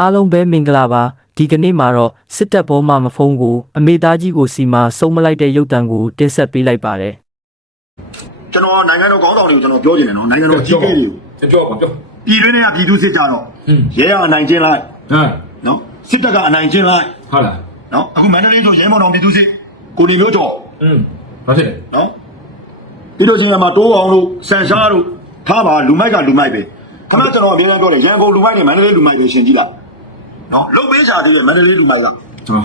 အားလုံးပဲမင်္ဂလာပါဒီကနေ့မှာတော့စစ်တပ်ဘောမှမဖုံးကိုအမေသားကြီးကိုစီမှာစုံမလိုက်တဲ့ရုပ်တံကိုတင်ဆက်ပေးလိုက်ပါတယ်ကျွန်တော်နိုင်ငံတော်ခေါင်းဆောင်တွေကိုကျွန်တော်ပြောချင်တယ်နော်နိုင်ငံတော်အကြီးအကဲတွေကိုပြောပါပြောပြည်တွင်းတွေကပြည်သူစစ်ကြတော့ဟင်းရဲရအနိုင်ကျင်းလိုက်ဟမ်နော်စစ်တပ်ကအနိုင်ကျင်းလိုက်ဟုတ်လားနော်အခုမန္တလေးဆိုရဲမောင်တော်ပြည်သူစစ်ကိုနေမျိုးကျော်อืมဘာဖြစ်လဲနော်ပြီးတော့ချင်းမှာတိုးအောင်လို့ဆန်ရှားတို့ထားပါလူမိုက်ကလူမိုက်ပဲခဏကျွန်တော်အများကြီးပြောတယ်ရန်ကုန်လူမိုက်နဲ့မန္တလေးလူမိုက်ပဲရှင်ကြည့်လား နော်လုတ်ပေးချသေးတယ်မန္တလေးလူမိုက်ကဟော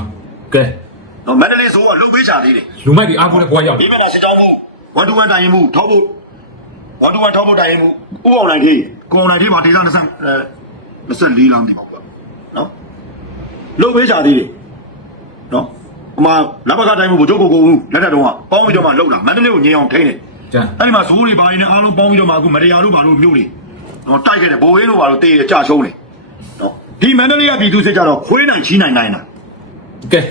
ကဲနော်မန္တလေးဆိုတော့လုတ်ပေးချသေးတယ်လူမိုက်ဒီအားကိုလည်းဘွားရောက်ဒီမဲ့နာစစ်တောင်းဖို့1 to 1တိုင်ရင်မှုထောက်ဖို့1 to 1ထောက်ဖို့တိုင်ရင်မှုဥအောင်နိုင်သေးကိုအောင်နိုင်သေးပါဒေသ20အဲ24လောင်းဒီပေါ့ကွာနော်လုတ်ပေးချသေးတယ်နော်ဟိုမှာလဘကတိုင်မှုဘုချုပ်ကိုကိုဦးလက်ထက်တုန်းကပေါင်းပြီးတော့မှလုတ်တာမန္တလေးကိုငြိမ်အောင်ထိန်းတယ်ကျန်အဲ့ဒီမှာဇိုးတွေဘာတွေနဲ့အားလုံးပေါင်းပြီးတော့မှအခုမရရတို့ဘာလို့မြို့တွေနော်တိုက်ခဲ့တယ်ဘိုးရင်းတို့ဘာလို့တေးရကြရှုံးတယ်နော် ဒီမန္တလေးကပြည်သူစစ်ကြတော့ခွေးနိုင်ချီးနိုင်နိုင်တာကဲ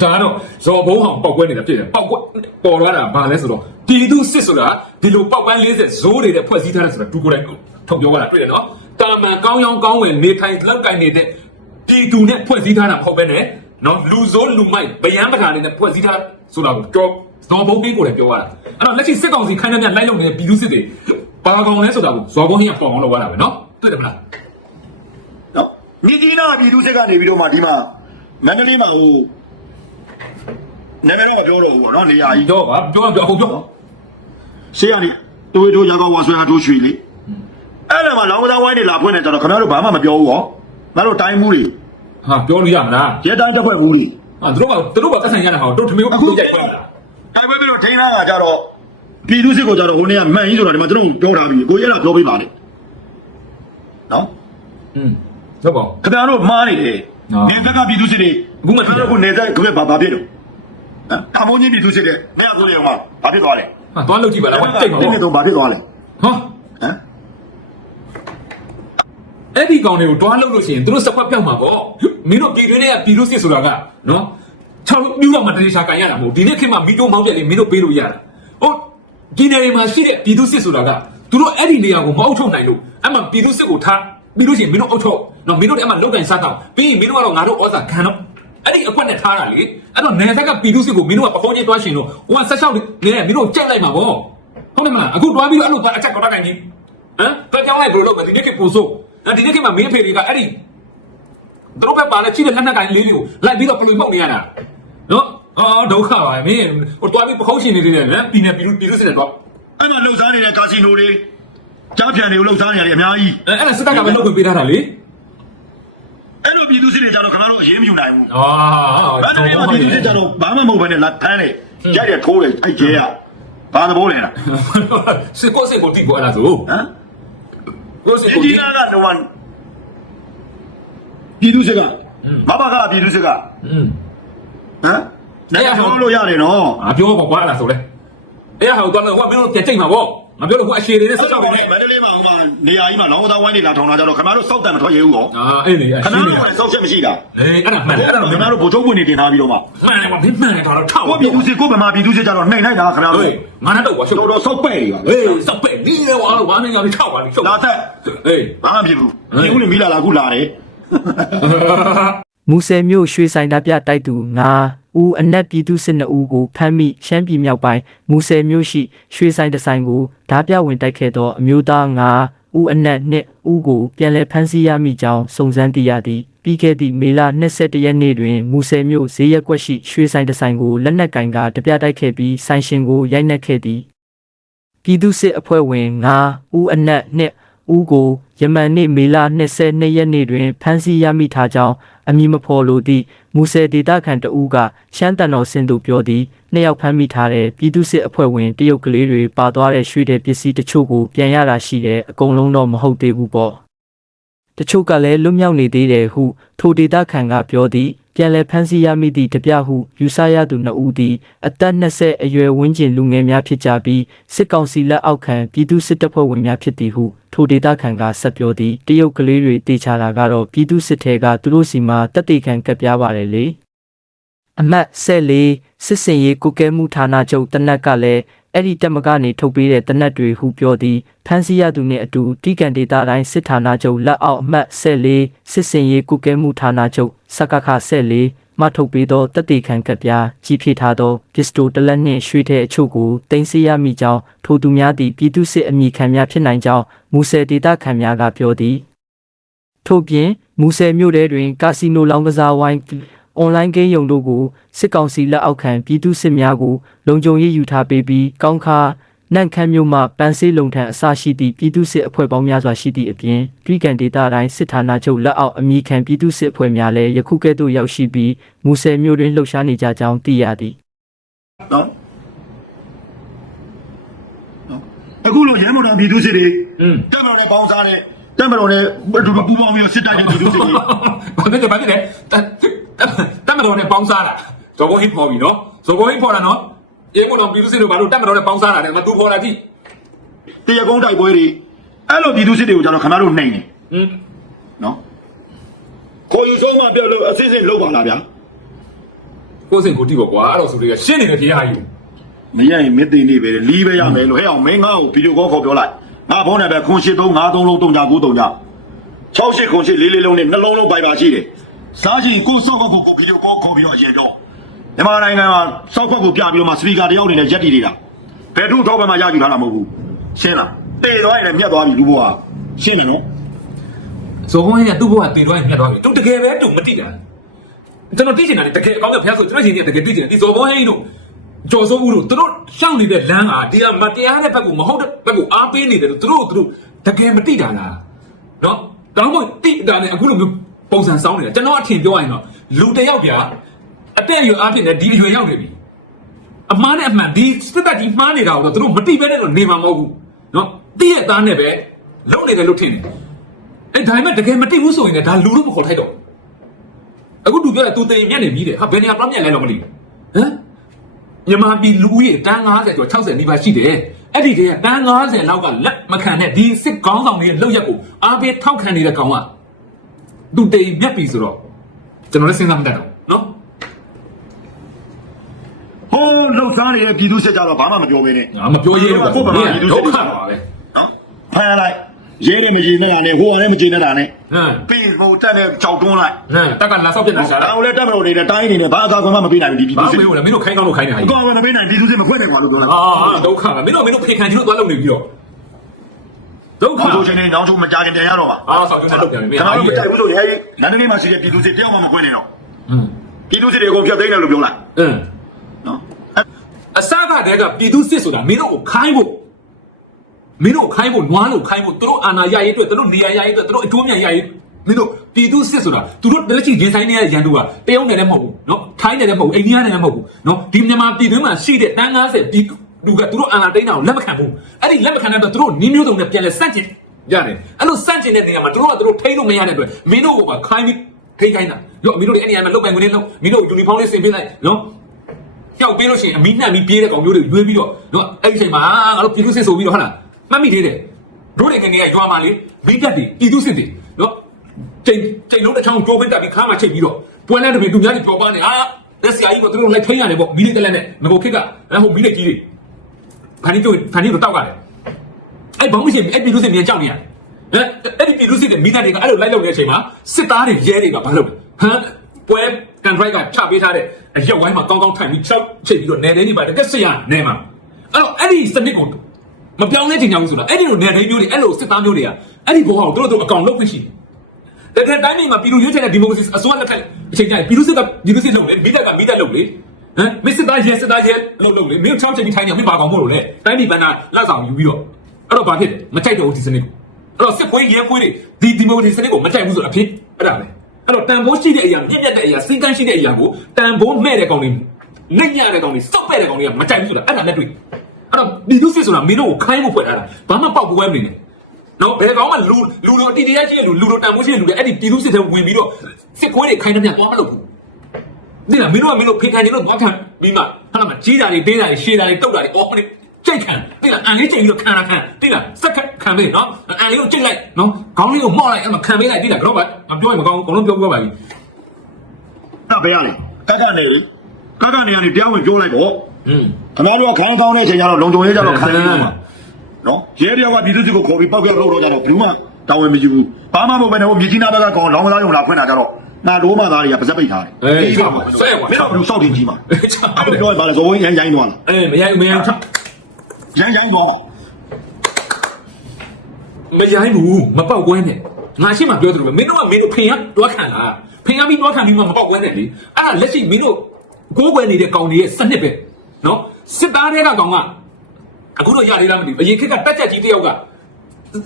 ဒါကတော့ဇော်ဘုံအောင်ပောက်ကွဲနေတာဖြစ်တယ်ပောက်ကွဲပေါ်လာတာဘာလဲဆိုတော့ပြည်သူစစ်ဆိုတာဒီလိုပောက်ပန်း40ဇိုးတွေနဲ့ဖွဲ့စည်းထားတယ်ဆိုတာဒူကိုယ်တိုင်ထုတ်ပြောရတာတွေ့တယ်နော်တာမန်ကောင်းရောင်းကောင်းဝင်နေထိုင်လောက်ကင်နေတဲ့ပြည်သူနဲ့ဖွဲ့စည်းထားတာမဟုတ်ပဲနဲ့နော်လူဇိုးလူမိုက်ဗယံပကားတွေနဲ့ဖွဲ့စည်းထားဆိုတာကိုကြောဇော်ဘုံပေးကိုလည်းပြောရတာအဲ့တော့လက်ရှိစစ်ကောင်စီခိုင်းတဲ့မြလိုက်လုံနေတဲ့ပြည်သူစစ်တွေဘာကောင်လဲဆိုတာကိုဇော်ဘုံဟင်းကပေါ်အောင်လုပ်ရတာပဲနော်တွေ့တယ်မလားနော် မြစ်ကြီးနားပြည်သူစစ်ကနေပြီးတော့မှဒီမှာမန္တလေးမှာဟိုနာမည်တော့မပြောတော့ဘူးပေါ့နော်နေရာကြီးပြောပါပြောပြောအခုပြောရှေ့ကနေတွေးတို့ရောက်ဝါဆွဲဟာတို့ရွှေလေအဲ့ဒါမှလောင်းကစားဝိုင်းတွေလာဖွင့်နေကြတော့ခင်ဗျားတို့ဘာမှမပြောဘူးဟောငါတို့တိုင်းမှုတွေဟာပြောလို့ရမလားရဲတိုင်းတက်ဖွဲ့မှုတွေဟာသူတို့ကသူတို့ကတက်ဆိုင်ရတာဟောတို့ထမင်းကိုအခုရိုက်ခွင့်လားတိုက်ပွဲပြီးတော့ထိန်းလာတာကြတော့ပြည်သူစစ်ကိုကြတော့ဟိုနေ့ကမှန်ကြီးဆိုတာဒီမှာကျွန်တော်ပြောထားပြီကိုရဲတော့ပြောပေးပါလေနော်อืม ဟုတ်ပါခင်ဗျားတို့မှားနေတယ်နော်ဒီဘက်ကပြည်သူစစ်တွေအခုမှခင်ဗျားတို့ကိုနေသက်ခရက်ဘာဘာဖြစ်တော့အမုန်းကြီးပြည်သူစစ်တွေနေရာကိုလေအောင်မှာဘာဖြစ်သွားလဲဟာသွားလို့ကြည့်ပါလားဟောကြိတ်ပါဒီနေ့ဘောတော့ဘာဖြစ်သွားလဲဟာဟမ်အဲ့ဒီကောင်တွေကိုတွားလို့လို့ရှိရင်သူတို့စက်ဖက်ပြောက်မှာပေါ့မင်းတို့ပြည်တွင်းတွေကပြည်လို့စစ်ဆိုတာကနော်ချောင်းပြူတော့မှတရေရှာကန်ရတာမဟုတ်ဒီနေ့ခေတ်မှာမီတိုမောင်းပြက်လေးမင်းတို့ပေးလို့ရတာဟုတ်ဒီနေရာမှာရှိတဲ့ပြည်သူစစ်ဆိုတာကသူတို့အဲ့ဒီနေရာကိုမအုပ်ချုပ်နိုင်လို့အဲ့မှာပြည်သူစစ်ကိုထား ပြီးလို့ရှိရင်မင်းတို့အုပ်ချုပ်နော်မင်းတို့လည်းအမှလောက်ကင်စားတော့ပြီးရင်မင်းတို့ကတော့ငါတို့ဩဇာခံတော့အဲ့ဒီအကွက်နဲ့ထားတာလေအဲ့တော့နေသက်ကပြည်သူစစ်ကိုမင်းတို့ကပကုံးချင်းတွားရှင်လို့ဟိုကဆက်လျှောက်နေမင်းတို့ကြက်လိုက်မှာပေါ့ဟုတ်တယ်မလားအခုတွားပြီးတော့အဲ့လိုအချက်ကောက်ကန်ကြီးဟမ်တော့ကြောင်းလိုက်ဘယ်လိုလုပ်မလဲဒီနေ့ခေတ်ပူဆိုးဒီနေ့ခေတ်မှာမင်းအဖေတွေကအဲ့ဒီသူတို့ပဲပါလဲချိတဲ့လက်နက်ကိုင်လေးတွေကိုလိုက်ပြီးတော့ပလွေပေါက်နေရတာနော်အော်ဒုက္ခပါမင်းဟိုတွားပြီးပခုံးရှင်နေသေးတယ်နော်ပြည်နယ်ပြည်သူပြည်သူစစ်တယ်တော့အဲ့မှာလှုပ်ရှားနေတဲ့ကာစီနိုတွေ ကြားပြန်တွေကိုလှုပ်ရှားနေရတယ်အများကြီးအဲ့အဲ့ဒါစစ်တပ်ကပဲလုပ်ခွင့်ပေးထားတာလေအဲ့လိုပြည်သူစစ်တွေကြတော့ခင်ဗျားတို့အရေးမယူနိုင်ဘူးအာဘာလို့လဲပြည်သူစစ်ကြတော့ဘာမှမဟုတ်ဘဲနဲ့လာဖမ်းတယ်ရိုက်တယ်ထိုးတယ်အဲ့ကျဲရဘာသဘောလဲလားစစ်ကိုစစ်ကိုတိပေါ်လာဆိုဟမ်ကိုစစ်အကိုင်ဂျတိင်နာကတော့ပြည်သူစစ်ကမဘာကပြည်သူစစ်ကဟမ်อืมလည်းပြောလို့ရတယ်နော်အာပြောပါကွာလားဆိုလဲအဲ့ဟာတော့တော့မင်းတို့ကြိတ်မှာပေါ့ ငါပြောလို့ဟိုအရှည်တွေနဲ့ဆက်ဆောဆောက်က်နေနေမန္တလေးမှာဟိုမှာနေရာကြီးမှာလောင်းကစားဝိုင်းနေလာထောင်လာကြတော့ခင်ဗျားတို့စောက်တန်မထွက်ရဘူးဟောအာအဲ့လေအခင်ရှဗျားည်တို့တွေကလည်းစောက်ချက်မရှိတာအေးအဲ့ဒါမှန်တယ်အဲ့ဒါခင်မှန်ဗျားတယ်တို့ဗိုလ်ချုပ်ဝင်နေတင်ထားပြီးတော့မှမှန်တယ်ကွာမင်းမှန်တယ်တော့ထောက်ကိုပြည်သူစစ်ကိုဗမာပြည်သူစစ်ကြတော့နှိမ်လိုက်တာခင်ဗျားဟေးတို့ငါတော့ဝါရှုပ်တော်တော်စောက်ပဲ့နေပါဟေးစပက်ဒီလေဝါတော့ဝါနေရပြီးထောက်ပါလိရှုပ်လာသက်ဟေးဘာမှဖြစ်ဘူးဒီဦးလေးမိလာလာခုလာတယ် မူဆယ်မြို့ရွှေဆိုင်တပ်ပြတိုက်သူ9ဦးအနက်ပြည်သူစစ်2ဦးကိုဖမ်းမိရှမ်းပြည်မြောက်ပိုင်းမူဆယ်မြို့ရှိရွှေဆိုင်တဆိုင်ကိုဓာပြဝင်တိုက်ခဲ့သောအမျိုးသား9ဦးအနက်2ဦးကိုပြန်လည်ဖမ်းဆီးရမိကြောင်းစုံစမ်းသိရသည်ပြီးခဲ့သည့်မေလ22ရက်နေ့တွင်မူဆယ်မြို့ဈေးရက်ကွက်ရှိရွှေဆိုင်တဆိုင်ကိုလက်နက်ကင်ကတပြတိုက်ခဲ့ပြီးဆိုင်ရှင်ကိုရိုက်နှက်ခဲ့သည်ပြည်သူစစ်အဖွဲ့ဝင်9ဦးအနက်2ဦးကိုယမန်နေ့မေလ22ရက်နေ့တွင်ဖမ်းဆီးရမိထားကြောင်း အမည်မဖော်လိုသည့်မူဆယ်ဒေတာခန်တဦးကရှမ်းတန်တော်စင်သူပြောသည်နှစ်ယောက်ဖမ်းမိထားတဲ့ပြည်သူစစ်အဖွဲ့ဝင်တရုတ်ကလေးတွေပါသွားတဲ့ရွှေတဲ့ပစ္စည်းတချို့ကိုပြန်ရတာရှိတယ်အကုန်လုံးတော့မဟုတ်သေးဘူးပေါ့တချို့ကလည်းလွတ်မြောက်နေသေးတယ်ဟုထိုဒေတာခန်ကပြောသည် ပြန်လည်ဖမ်းဆီးရမိသည့်တပြဟုယူဆရသူနှစ်ဦးသည်အသက်20အရွယ်ဝန်းကျင်လူငယ်များဖြစ်ကြပြီးစစ်ကောင်စီလက်အောက်ခံပြည်သူစစ်တပ်ဖွဲ့ဝင်များဖြစ်သည်ဟုထိုဒေတာခန်ကဆက်ပြောသည်တရုတ်ကလေးတွေတေချာတာကတော့ပြည်သူစစ်ထဲကသူတို့စီမှာတက်တေခံကပ်ပြားပါတယ်လေအမတ်14စစ်စင်ရေးကုကဲမှုဌာနချုပ်တနက်ကလည်း အဲ့ဒီတက်မကနေထုတ်ပေးတဲ့တနက်တွေဟုပြောသည်ဖန်စီရသူနှင့်အတူတိကန်ဒေတာတိုင်းစစ်ဌာနချုပ်လက်အောက်အမှတ်14စစ်စင်ရေးကုကဲမှုဌာနချုပ်စကခ14မှထုတ်ပေးသောတက်တေခံကပ်ပြားကြီးဖြည့်ထားသောပစ္စတိုတလက်နှင့်ရွှေတဲ့အချို့ကိုတင်စီရမိကြောင်းထိုသူများသည်ပြည်သူစစ်အမိခံများဖြစ်နိုင်ကြောင်းမူဆယ်ဒေတာခံများကပြောသည်ထို့ပြင်မူဆယ်မြို့ထဲတွင်ကာစီနိုလောင်းကစားဝိုင်း အွန်လိုင်းဂိမ်းရုံတို့ကိုစစ်ကောင်စီလက်အောက်ခံပြည်သူစစ်များကိုလုံခြုံရေးယူထားပေးပြီးကောင်းခါနန့်ခမ်းမြို့မှပန်းစေးလုံထံအစရှိသည့်ပြည်သူစစ်အဖွဲ့ပေါင်းများစွာရှိသည့်အပြင်ပြည်ကန်ဒေတာတိုင်းစစ်ဌာနချုပ်လက်အောက်အမိခံပြည်သူစစ်အဖွဲ့များလည်းယခုကဲ့သို့ရောက်ရှိပြီးမူဆယ်မြို့တွင်လှုပ်ရှားနေကြကြောင်းသိရသည်နော်နော်အခုလိုရဲမော်တော်ပြည်သူစစ်တွေอืมတက်မတော်နဲ့ပေါင်းစားတဲ့တက်မတော်နဲ့ပူပူပေါင်းပြီးတော့စစ်တိုက်တဲ့ပြည်သူစစ်တွေဘာဖြစ်လဲဘာဖြစ်လဲ တတတ်မတော်နဲ့ပေါင်းစားတာဇော်ဘုံဟိပေါ်ပြီနော်ဇော်ဘုံဟိပေါ်တာနော်ရေကုန်တော်ပြည်သူစစ်တို့ဘာလို့တတ်မတော်နဲ့ပေါင်းစားတာလဲမတူပေါ်တာကြည့်တရကုန်းတိုက်ပွဲတွေအဲ့လိုပြည်သူစစ်တွေကိုကျွန်တော်ခင်ဗျားတို့နှိမ်နေอืมနော်ခေါ်ယူဆုံးမပြောလို့အစစ်စစ်လောက်ပါလားဗျာကိုယ်စင်ကိုတိပေါ့ကွာအဲ့တော့ဆိုတွေကရှင်းနေတယ်တရားကြီးမရရင်မင်းတင်နေပဲလီးပဲရမယ်လို့ဟဲ့အောင်မင်းငါ့ကိုဗီဒီယိုကောခေါ်ပြောလိုက်ငါဖုန်းနဲ့ပဲခွန်83 53လုံး3ကြ9 3ကြ68ခွန်8 4 4လုံးနဲ့နှလုံးလုံးပိုင်ပါရှိတယ် စားချင်ကိုစောက်ခွက်ကိုကိုဗီဒီယိုကောခေါ်ပြီးတော့အရင်ပြောမြန်မာနိုင်ငံမှာစောက်ခွက်ကိုပြပြီးတော့မှစပီကာတယောက်အနေနဲ့ရက်တီနေတာဘယ်သူတော့ဘယ်မှာရယူထားတာမဟုတ်ဘူးရှင်းလားတေသွားရင်လည်းမြတ်သွားပြီလူဘွားရှင်းတယ်နော်ဇော်ဘုံဟိကသူ့ဘဝတည်သွားရင်မြတ်သွားပြီသူတကယ်ပဲသူမတိတာကျွန်တော်သိချင်တာလေတကယ်အကောင်းကြီးဖျားဆိုကျွန်တော်ရှင်ကြီးတကယ်သိချင်တယ်ဒီဇော်ဘုံဟိတို့ကျော်စိုးဦးတို့သူတို့ရှောက်နေတဲ့လမ်းကဒီကမတရားတဲ့ဘက်ကိုမဟုတ်တဲ့ဘက်ကိုအားပေးနေတယ်လို့သူတို့သူတို့တကယ်မတိတာလားနော်တောင်းဖို့တိတာနဲ့အခုလိုမျိုး ပုံစံစောင်းနေတာကျွန်တော်အထင်ပြောရရင်တော့လူတစ်ယောက်ပြအတက်အရွယ်အားဖြင့်လည်းဒီအရွယ်ရောက်နေပြီအမှားနဲ့အမှန်ဒီစစ်တပ်ကြီးမှားနေတာကိုတော့သူတို့မတိပဲနဲ့တော့နေမှာမဟုတ်ဘူးနော်တိရဲ့သားနဲ့ပဲလုံနေတယ်လို့ထင်တယ်အဲဒါပေမဲ့တကယ်မတိဘူးဆိုရင်လည်းဒါလူလို့မခေါ်ထိုက်တော့အခုသူပြောတယ်သူတင်မြတ်နေပြီတဲ့ဟာဘယ်နေရာပြောင်းမြတ်လဲတော့မသိဘူးဟမ်မြန်မာပြည်လူဦးရေတန်း90ကျော်60နီးပါးရှိတယ်အဲ့ဒီတည်းကတန်း90လောက်ကလက်မခံတဲ့ဒီစစ်ကောင်းဆောင်တွေရဲ့လောက်ရက်ကိုအားပေးထောက်ခံနေတဲ့ကောင်က သူတင်မြတ်ပြီဆိုတော့ကျွန်တော်လည်းစဉ်းစားမတတ်တော့နော်ဟိုးလှုပ်ရှားနေတဲ့ပြည်သူစစ်ကြတော့ဘာမှမပြောဘဲနဲ့ငါမပြောရဲဘူးကွာကိုယ့်ဘာမှပြည်သူဒုစစ်က္ခတွေပါပဲနော်ဖမ်းလိုက်ရေးနေမရေးနေတာနဲ့ဟိုကလည်းမကြေနေတာနဲ့ဟမ်ပြီးဟိုတက်နဲ့ကြောက်တွန်းလိုက်ဟမ်တက်ကလာဆောက်ပြနေတာရှာဒါလားကိုလည်းတက်မလို့နေတဲ့တိုင်းနေနဲ့ဘာအကာအကွယ်မှမပေးနိုင်ဘူးဒီပြည်ဘာသူစစ်မေးလို့လဲမင်းတို့ခိုင်းကောင်းလို့ခိုင်းနေဟာအကြီးကောင်အကွယ်မပေးနိုင်ပြည်သူစစ်မခွဲနိုင်ပါလို့ပြောလိုက်အာအာဒုက္ခပါမင်းတို့မင်းတို့ဖေခံချလို့သွားလုပ်နေပြီးတော့ ဒုက္ခ ဟောဆိုရှင်နေညောင်းချုံမကြခင်တင်ရတော့ပါ အာဆောက်ကျုံးနဲ့လုပ်ပြန်ပြီမင်း ကျွန် ဟာ တော်တို့မ ကြီး ကြိုက်ဘူးဆိုရင်ဟဲ့လန်ဒန်မှာရှိတဲ့ပြည်သူစစ်တယောက်မှမခွဲနိုင်တော့ อืม ပြည်သူစစ်တွေအကုန်ဖျက်သိမ်းတယ်လို့ပြောလိုက် အင်း နော် အစကတည်းကပြည်သူစစ်ဆိုတာမင်းတို့ကိုခိုင်းဖို့မင်းတို့ခိုင်းဖို့နွားလို့ခိုင်းဖို့သူတို့အာဏာရရေးအတွက်သူတို့နေရာရရေးအတွက်သူတို့အကျိုးမြတ်ရရေးမင်းတို့ပြည်သူစစ်ဆိုတာသူတို့လက်ရှိရင်ဆိုင်နေတဲ့ရန်သူကတရုတ်နယ်လည်းမဟုတ်ဘူးเนาะထိုင်းနယ်လည်းမဟုတ်ဘူးအိန္ဒိယနယ်လည်းမဟုတ်ဘူးเนาะဒီမြန်မာပြည်တွင်းမှာရှိတဲ့တန်း90ပြည် လူကသူတို့အာဏာသိမ်းတာကိုလက်မခံဘူးအဲ့ဒီလက်မခံတဲ့အတွက်သူတို့နည်းမျိုးစုံနဲ့ပြန်လဲစန့်ကျင်ရတယ်အဲ့လိုစန့်ကျင်တဲ့နေရာမှာသူတို့ကသူတို့ထိန်းလို့မရတဲ့အတွက်မင်းတို့ကခိုင်းပြီးထိန်းခိုင်းတာလို့မင်းတို့တွေအဲ့နေရာမှာလုတ်ပိုင်ခွင့်နဲ့လုတ်မင်းတို့ယူနီဖောင်းလေးဆင်ပေးလိုက်နော်ကြောက်ပြီးလို့ရှိရင်အမီးနှံပြီးပြေးတဲ့ကောင်မျိုးတွေရွေးပြီးတော့နော်အဲ့ဒီအချိန်မှာငါတို့ပြည်သူစစ်ဆိုပြီးတော့ဟာလားမှတ်မိသေးတယ်တို့တွေကနေကရွာမှာလေဘိတ်တက်ပြီးပြည်သူစစ်တွေနော်ချိန်ချိန်လုံးတစ်ချောင်းကြောပိတ်တက်ပြီးခါမှချိန်ပြီးတော့ပွဲလန်းတပင်သူများကြီးကြောပါနေအာလက်စရာကြီးကသူတို့လိုက်ထိန်းရတယ်ပေါ့မီးလေးတက်လက်နဲ့ငကိုခစ်ကဟိုမီးလေးကြီးတွေ ဖန်တီတို့ဖန်တီတို့တောက်ရတယ်အဲ့ဘောင်းမရှိအဲ့ပြည်သူစစ်မြန်ကြောက်နေရတယ်ဟမ်အဲ့ဒီပြည်သူစစ်တွေမိသားတွေကအဲ့လိုလိုက်လုပ်နေတဲ့အချိန်မှာစစ်သားတွေရဲတွေကဘာလုပ်လဲဟမ်ပွဲကန်ထရိုက်ကချပေးထားတဲ့အရက်ဝိုင်းမှာကောင်းကောင်းထိုင်ပြီးချောက်ချိန်ပြီးတော့နယ်တိုင်းတွေပါတကက်စစ်ရနေမှာအဲ့တော့အဲ့ဒီစနစ်ကိုမပြောင်းလဲချင်ကြဘူးဆိုတာအဲ့ဒီလိုနယ်တိုင်းမျိုးတွေအဲ့လိုစစ်သားမျိုးတွေကအဲ့ဒီဘောဟာကိုတို့တို့အကောင်လုပ်ခွင့်ရှိတယ်တကယ်တိုင်းပြည်မှာပြည်သူရွေးချယ်တဲ့ဒီမိုကရေစီအစိုးရလက်ထက်အချိန်ကျရင်ပြည်သူစစ်ကပြည်သူစစ်လုပ်လေမိသက်ကမိသက်လုပ်လေ ဟမ်မစ်စစ်သားရဲစစ်သားရဲလုပ်လုပ်လေမင်းချောက်ချိန်ပြီးထိုင်နေမင်းပါကောင်မို့လို့လေတိုင်းပြည်ဘဏ္ဍာလက်ဆောင်ယူပြီးတော့အဲ့တော့ဘာဖြစ်လဲမကြိုက်တော့ဘူးဒီစနစ်ကိုအဲ့တော့စစ်ခွေးရဲခွေးတွေဒီဒီမိုကရေစီစနစ်ကိုမကြိုက်ဘူးဆိုတာဖြစ်အဲ့ဒါပဲအဲ့တော့တန်ဖိုးရှိတဲ့အရာမြင့်မြတ်တဲ့အရာစိတ်ကန်းရှိတဲ့အရာကိုတန်ဖိုးမဲ့တဲ့ကောင်တွေနှိမ့်ညတဲ့ကောင်တွေစောက်ပဲ့တဲ့ကောင်တွေကမကြိုက်ဘူးဆိုတာအဲ့ဒါနဲ့တွေ့အဲ့တော့ဒီသူစစ်ဆိုတာမင်းတို့ကိုခိုင်းဖို့ဖွဲ့ထားတာဘာမှပောက်ပွဲမနေနဲ့နော်ဘယ်ကောင်မှလူလူလိုအတီတရားရှိတဲ့လူလူလိုတန်ဖိုးရှိတဲ့လူတွေအဲ့ဒီပြည်သူစစ်တွေဝင်ပြီးတော့စစ်ခွေးတွေခိုင်းတဲ့မြတ်သွားမလုပ်ဘူး ဒီလားမင်းတို့ကမင်းတို့ဖေခံနေလို့သွားခံပြီးမှဟာလားမကြီးတာတွေပေးတာတွေရှည်တာတွေတုတ်တာတွေအော်မနေကြိတ်ခံတိလားအန်လေးချိန်ပြီးတော့ခံလာခံတိလားစက်ခတ်ခံပေးနော်အန်လေးကိုကြိတ်လိုက်နော်ခေါင်းလေးကိုမော့လိုက်အဲ့မှာခံပေးလိုက်တိလားကတော့မပြောရင်မကောင်းဘူးအကုန်လုံးပြောပြောပါပြီအဲ့ဘယ်ရလဲကက်ကနေလေကက်ကနေကနေတရားဝင်ပြောလိုက်တော့อืมခင်ဗျားတို့ကခိုင်းကောင်းတဲ့အချိန်ကျတော့လုံခြုံရေးကြတော့ခိုင်းနေမှာနော်ရဲတယောက်ကပြည်သူစစ်ကိုခေါ်ပြီးပောက်ပြက်လို့တော့ကြတော့ဘယ်သူမှတာဝန်မယူဘူးဘာမှမဟုတ်ဘဲနဲ့ဟိုမြကြီးနာဘက်ကကောင်လောင်းကစားရုံလာဖွင့်တာကြတော့ ငါလိုမှသားတွေကပါဇက်ပိတ်ထားတယ်အေးပါမင်းတို့စောက်တင်ကြီးမှာအဲ့လိုပြောရင်ပါလေဇော်ဝင်းရမ်းရိုင်းသွားလားအေးမရိုင်းမရိုင်းချရမ်းရိုင်းသွားမရိုင်းဘူးမပေါက်ကွဲနဲ့ငါရှိမှပြောသလိုပဲမင်းတို့ကမင်းတို့ဖင်ရတွားခံလားဖင်ရပြီးတွားခံပြီးမှမပေါက်ကွဲနဲ့လေအဲ့ဒါလက်ရှိမင်းတို့ကိုးကွယ်နေတဲ့ကောင်တွေရဲ့စနစ်ပဲနော်စစ်သားတွေကကောင်ကအခုတော့ရသေးလားမသိဘူးအရင်ခေတ်ကတက်ကြက်ကြီးတယောက်က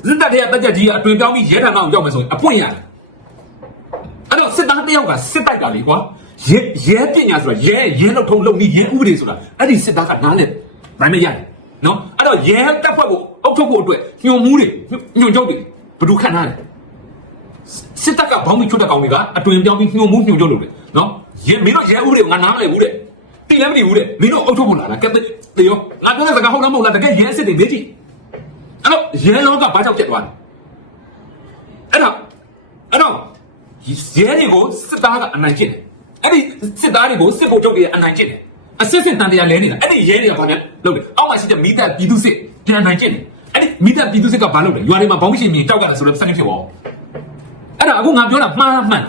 စစ်တပ်တွေကတက်ကြက်ကြီးကအတွင်ပြောင်းပြီးရဲဌာနကိုရောက်မယ်ဆိုရင်အပွင့်ရတယ်အဲ့ တော့စစ်သားတယောက်ကစစ်တိုက်ကလေကွာရဲရဲပညာဆိုတာရဲရဲလောက်ထုံးလုံးပြီးရဲဥပဒေဆိုတာအဲ့ဒီစစ်သားကနားလဲဗမ်းမရတယ်နော်အဲ့တော့ရဲတပ်ဖွဲ့ကိုအုပ်ချုပ်ဖို့အတွက်ညွန်မှုတွေညွန်ချုပ်တွေဘယ်သူခံထားလဲစစ်တပ်ကဘောင်းပြီးချွတ်တဲ့ကောင်တွေကအတွင်ပြောင်းပြီးညှို့မှုညှို့ကြလို့လေနော်ရဲမင်းတို့ရဲဥပဒေကိုငါနားမလဲဘူးတဲ့တိလည်းမတည်ဘူးတဲ့မင်းတို့အုပ်ချုပ်ဖို့လာတာကဲတေရောငါပြောတဲ့စကားဟုတ်လားမဟုတ်လားတကယ်ရဲစစ်တွေမေးကြည့်အဲ့တော့ရဲလောကဘာကြောင့်ပြတ်သွားလဲအဲ့တော့အဲ့တော့ ရဲတွေကိုစစ်သားကအနိုင်ကျင့်တယ်အဲ့ဒီစစ်သားတွေကိုစစ်ဖို့ထုတ်တွေအနိုင်ကျင့်တယ်အစစ်စစ်တန်တရားလဲနေတာအဲ့ဒီရဲတွေကဘာလဲလုပ်တယ်အောက်မှာရှိတဲ့မိသက်ပြည်သူစစ်ပြန်နိုင်ကျင့်တယ်အဲ့ဒီမိသက်ပြည်သူစစ်ကဘာလုပ်လဲရွာတွေမှာဘောင်းရှင်မြင်တောက်ကလာဆိုတော့စနစ်ဖြစ်သွားအောင်အဲ့ဒါအခုငါပြောတာမှားမှန်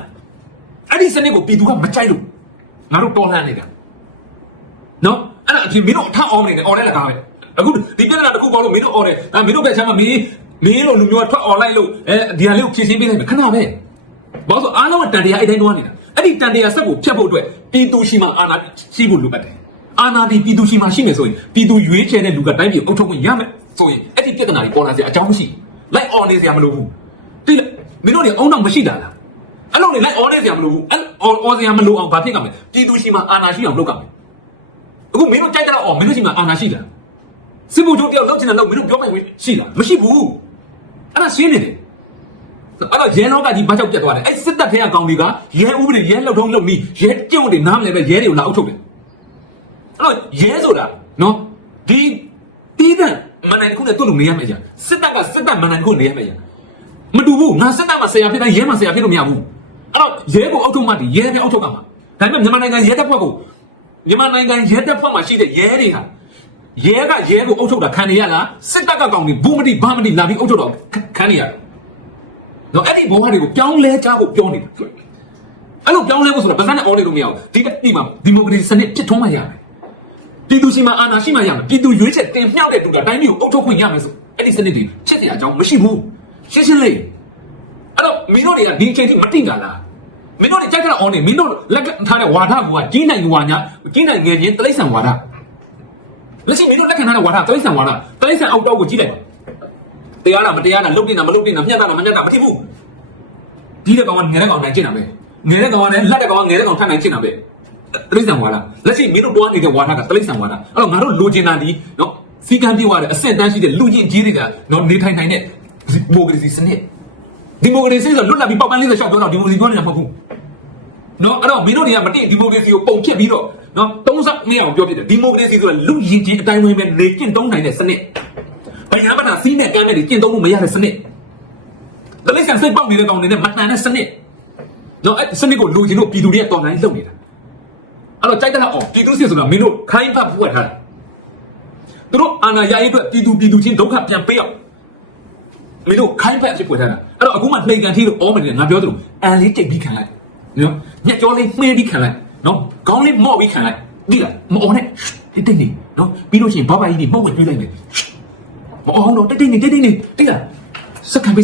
အဲ့ဒီစနစ်ကိုပြည်သူကမကြိုက်လို့ငါတို့တော်လှန်နေတာနော်အဲ့ဒါအပြင်မင်းတို့အထအောင်နေတယ်အော်လဲလကားပဲအခုဒီပြဿနာတစ်ခုပေါ်လို့မင်းတို့အော်တယ်ဒါမင်းတို့ပဲချမ်းမမင်းမင်းလိုလူမျိုးကထွက် online လို့အဲဒီဟာလေးကိုဖြည့်ဆင်းပေးလိုက်မယ်ခဏပဲ ဘာလို့ဆိုအားလုံးကတန်တရားအဲ့တိုင်းသွားနေတာအဲ့ဒီတန်တရားဆက်ကိုဖြတ်ဖို့အတွက်ပြည်သူရှိမှအာဏာရှိဖို့လိုအပ်တယ်အာဏာဒီပြည်သူရှိမှရှိမယ်ဆိုရင်ပြည်သူရွေးချယ်တဲ့လူကတိုင်းပြည်အုပ်ချုပ်ခွင့်ရမယ်ဆိုရင်အဲ့ဒီပြဿနာကြီးပေါ်လာစရာအကြောင်းမရှိလိုက်អော်နေစရာမလိုဘူးတိလားမင်းတို့တွေအုံတော့မရှိတာလားအဲ့လိုနေလိုက်အော်နေစရာမလိုဘူးအဲ့အော်အော်စရာမလိုအောင်ဘာဖြစ်ကမလဲပြည်သူရှိမှအာဏာရှိအောင်လုပ်ကမယ်အခုမင်းတို့ကြိုက်တဲ့တော့အော်မင်းတို့ရှိမှအာဏာရှိလားစစ်မှုချုပ်တယောက်လုပ်ချင်တယ်လို့မင်းတို့ပြောမှရှိလားမရှိဘူးအဲ့ဒါရှင်းနေတယ် အဲ့တော့ရဲလောကကြီးဘာကြောင့်ပြတ်သွားတယ်အဲ့စစ်တပ်ထဲကကောင်တွေကရဲဥပဒေရဲလှုပ်ထုံးလုပ်ပြီးရဲကြုံတွေနားမလဲပဲရဲတွေကိုလာအုပ်ချုပ်တယ်အဲ့တော့ရဲဆိုတာနော်ဒီတီးတဲ့မန်နိုင်တစ်ခုနဲ့တွတ်လို့နေရမယ်ကြာစစ်တပ်ကစစ်တပ်မန်နိုင်တစ်ခုနေရမယ်ကြာမတူဘူးငါစက်တပ်မှာဆရာဖြစ်တိုင်းရဲမှာဆရာဖြစ်လို့မရဘူးအဲ့တော့ရဲကိုအောက်ထုတ်မှတည်ရဲပဲအောက်ထုတ်ကမှာဒါပေမဲ့မြန်မာနိုင်ငံရဲတပ်ဖွဲ့ကိုမြန်မာနိုင်ငံရဲတပ်ဖွဲ့မှာရှိတဲ့ရဲတွေဟာရဲကရဲကိုအောက်ထုတ်တာခံနေရလားစစ်တပ်ကကောင်တွေဘူးမတိဘာမတိလာပြီးအောက်ထုတ်တော့ခံနေရတာ တော့အဲ့ဒီဘဝတွေကိုပြောင်းလဲကြဖို့ပြောနေတာအဲ့လိုပြောင်းလဲဖို့ဆိုတာဗဇက်နဲ့အော်နေလို့မရဘူးဒီဒီမှာဒီမိုကရေစီစနစ်ဖြစ်ထွန်းမှရမယ်ပြည်သူရှိမှအာဏာရှိမှရမယ်ပြည်သူရွေးချယ်တင်မြှောက်တဲ့သူကတိုင်းပြည်ကိုအုပ်ချုပ်ခွင့်ရမယ်ဆိုအဲ့ဒီစနစ်တွေဖြစ်တဲ့အကြောင်းမရှိဘူးရှင်းရှင်းလေးအဲ့တော့မင်းတို့တွေကဒီအချိန်ထိမတိကြလားမင်းတို့တွေကြိုက်ကြတာအော်နေမင်းတို့လက်ကထားတဲ့ဝါဒကကြီးနိုင်ဝါညာကြီးနိုင်ငယ်ချင်းတိရစ္ဆာန်ဝါဒလက်ရှိမင်းတို့လက်ခံထားတဲ့ဝါဒတိရစ္ဆာန်ဝါဒတိရစ္ဆာန်အောက်တော့ကိုကြီးလိုက်ပါ တရားနာမတရားနာလုတ်တင်တာမလုတ်တင်တာမျက်တာမမျက်တာမထိဘူးဒီတဲ့ကောင်ကငယ်တဲ့ကောင်နိုင်ကျင့်တာပဲငယ်တဲ့ကောင်ကလည်းလက်တဲ့ကောင်ကငယ်တဲ့ကောင်ထပ်နိုင်ကျင့်တာပဲတိရစ္ဆာန်ဝါဒလက်ရှိမင်းတို့တွားနေတဲ့ဝါဒကတိရစ္ဆာန်ဝါဒအဲ့တော့ငါတို့လိုချင်တာဒီနော်စီကံပြေးသွားတဲ့အဆင့်တန်းရှိတဲ့လူချင်းကြီးတွေကနော်နေထိုင်နိုင်တဲ့ဒီမိုကရေစီစနစ်ဒီမိုကရေစီဆိုလွတ်လပ်ပြီးပေါက်ပန်းလေးဆက်ပြောတော့ဒီမိုကရေစီပြောနေတာမဟုတ်ဘူး။နော်အဲ့တော့မင်းတို့တွေကမတိဒီမိုကရေစီကိုပုံဖြတ်ပြီးတော့နော်တုံးစပ်မရအောင်ပြောပြတယ်ဒီမိုကရေစီဆိုတာလူရည်ကြီးအတိုင်းဝန်းပဲနေကျင့်သုံးနိုင်တဲ့စနစ်။ ဗယံမနာစီးနဲ့ကမ်းနဲ့ကျင့်သုံးလို့မရတဲ့စနစ်။တလိဆန်စိတ်ပေါက်နေတဲ့ကောင်တွေနဲ့မတန်တဲ့စနစ်။နော်အဲ့စနစ်ကိုလူချင်းတို့ပြည်သူတွေကတော်နိုင်လုပ်နေတာ။အဲ့တော့ကြိုက်တဲ့အောင်ပြည်သူစစ်ဆိုတာမင်းတို့ခိုင်းဖတ်ဖွက်ထားတယ်။သူတို့အာဏာရရေးအတွက်ပြည်သူပြည်သူချင်းဒုက္ခပြန်ပေးအောင်မင်းတို့ခိုင်းဖက်ဖြစ်ပွေထားတာအဲ့တော့အခုမှနှိမ်ကန်ထီးလို့အော်မနေငါပြောသလိုအန်လေးတိတ်ပြီးခံလိုက်နော်ညက်ကြောလေးမှေးပြီးခံလိုက်နော်ခေါင်းလေးမော့ပြီးခံလိုက်ဒီလားမအော်နဲ့တိတ်တိတ်နေနော်ပြီးလို့ရှိရင်ဘာဘာကြီးနေမှုတ်ဝင်ပြေးလိုက်မယ် မအော်တော့တိတ်တိတ်နေတိတ်တိတ်နေတိတ်လားစက္ကန့်